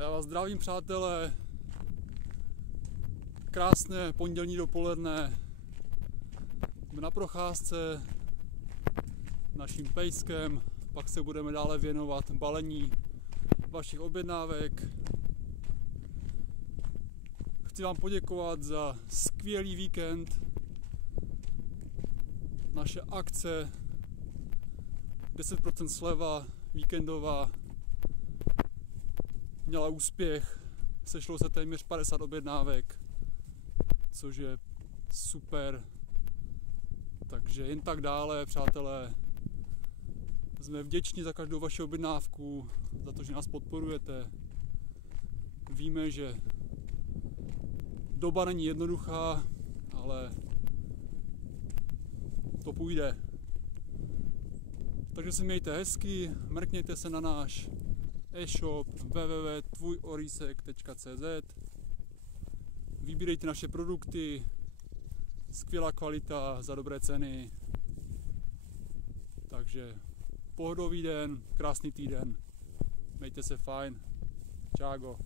Já vás zdravím, přátelé. Krásné pondělní dopoledne. Jsme na procházce naším pejskem, pak se budeme dále věnovat balení vašich objednávek. Chci vám poděkovat za skvělý víkend. Naše akce 10% sleva víkendová měla úspěch. Sešlo se téměř 50 objednávek, což je super. Takže jen tak dále, přátelé. Jsme vděční za každou vaši objednávku, za to, že nás podporujete. Víme, že doba není jednoduchá, ale to půjde. Takže se mějte hezky, mrkněte se na náš e-shop www.tvujorisek.cz. Vybírejte naše produkty, skvělá kvalita za dobré ceny. Takže pohodový den, krásný týden, mějte se fajn, čágo.